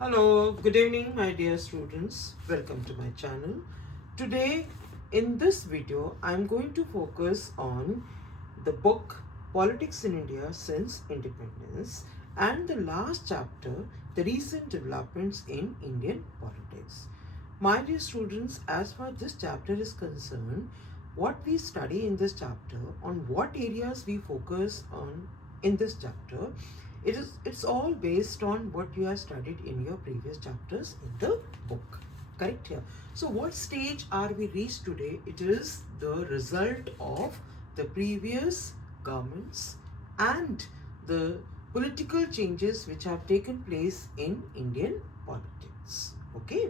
Hello, good evening my dear students. Welcome to my channel. Today in this video I am going to focus on the book Politics in India Since Independence and the last chapter, the recent developments in Indian politics. My dear students, as far as this chapter is concerned, what we study in this chapter, on what areas we focus on in this chapter, it's all based on what you have studied in your previous chapters in the book. Correct here. So what stage are we reached today? It is the result of the previous governments and the political changes which have taken place in Indian politics. Okay.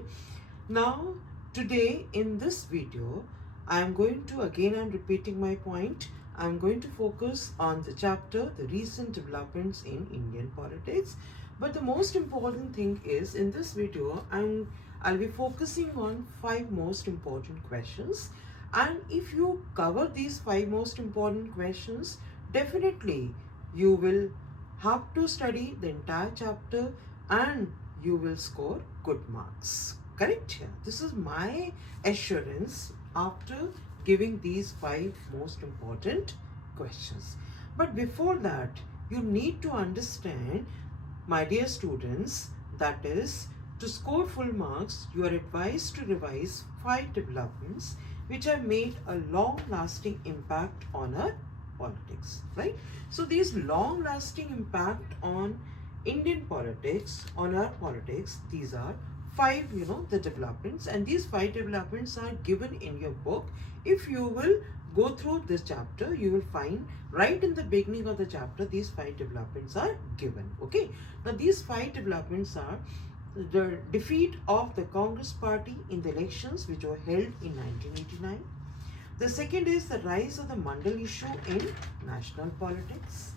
Now today in this video I am going to, again I'm repeating my point, I'm going to focus on the chapter, the recent developments in Indian politics. But the most important thing is, in this video, I'll be focusing on 5 most important questions. And if you cover these 5 most important questions, definitely you will have to study the entire chapter and you will score good marks. Correct here. This is my assurance after giving these 5 most important questions. But before that, you need to understand, my dear students, that is, to score full marks, you are advised to revise 5 developments which have made a long-lasting impact on our politics, right? So these long-lasting impact on Indian politics, on our politics, these are 5, the developments, and these 5 developments are given in your book. If you will go through this chapter, you will find right in the beginning of the chapter, these 5 developments are given. Okay. Now these 5 developments are the defeat of the Congress party in the elections which were held in 1989. The second is the rise of the Mandal issue in national politics.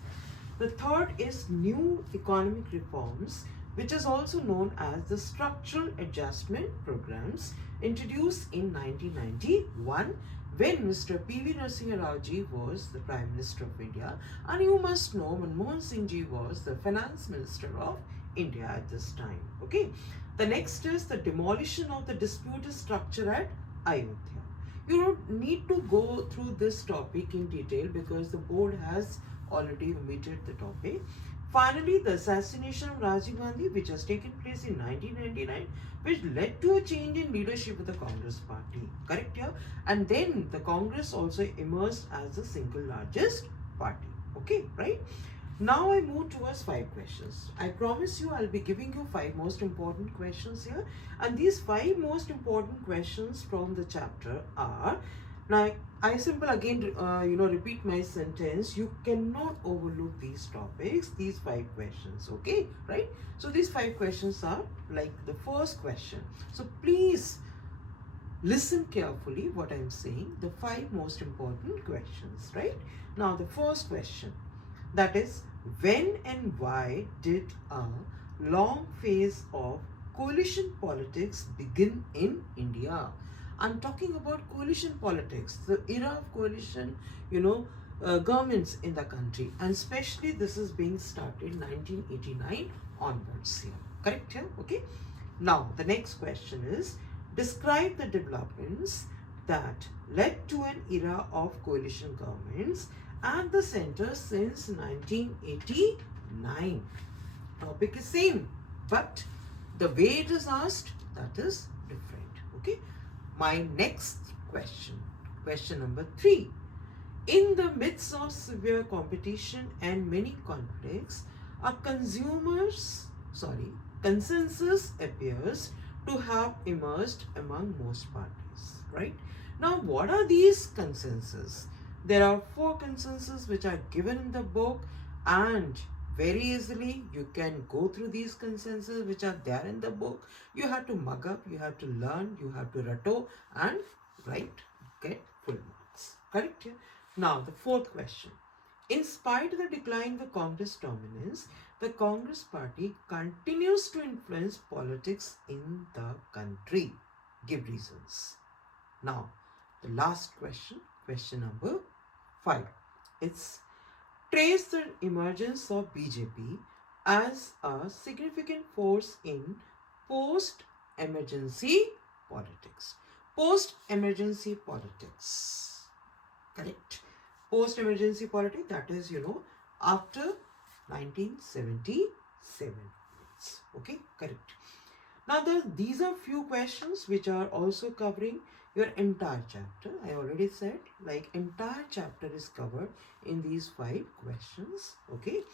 The third is new economic reforms, which is also known as the structural adjustment programs, introduced in 1991 when Mr. P.V. Narasimha Rao ji was the Prime Minister of India, and you must know Manmohan Singh ji was the Finance Minister of India at this time. Okay. The next is the demolition of the disputed structure at Ayodhya. You don't need to go through this topic in detail because the board has already omitted the topic. Finally, the assassination of Rajiv Gandhi, which has taken place in 1999, which led to a change in leadership of the Congress party. Correct here? And then the Congress also emerged as the single largest party. Okay, right? Now I move towards 5 questions. I promise you I'll be giving you 5 most important questions here. And these 5 most important questions from the chapter are, now I simple again, repeat my sentence. You cannot overlook these topics, these 5 questions, okay, right? So these 5 questions are like the first question. So please listen carefully what I'm saying, the 5 most important questions, right? Now the first question, that is, when and why did a long phase of coalition politics begin in India? I'm talking about coalition politics, the era of coalition, governments in the country, and especially this is being started 1989 onwards here. Correct here? Okay. Now the next question is, describe the developments that led to an era of coalition governments at the center since 1989. Topic is same, but the way it is asked, that is different. Okay. My next question, question number 3. In the midst of severe competition and many conflicts, a consensus appears to have emerged among most parties, right? Now, what are these consensus? There are 4 consensus which are given in the book, and very easily you can go through these consensus which are there in the book. You have to mug up, you have to learn, you have to rattle and write, get full marks. Correct here? Now the 4th question. In spite of the decline of the Congress dominance, the Congress party continues to influence politics in the country. Give reasons. Now the last question, question number 5. It's trace the emergence of BJP as a significant force in post-emergency politics. Post-emergency politics. Correct. Post-emergency politics, that is, after 1977. Okay, correct. Now, these are few questions which are also covering your entire chapter. I already said, like, entire chapter is covered in these 5 questions. Okay.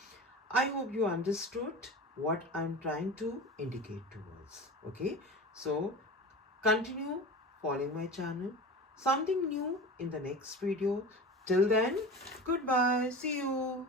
I hope you understood what I'm trying to indicate towards. Okay. So, continue following my channel. Something new in the next video. Till then, goodbye. See you.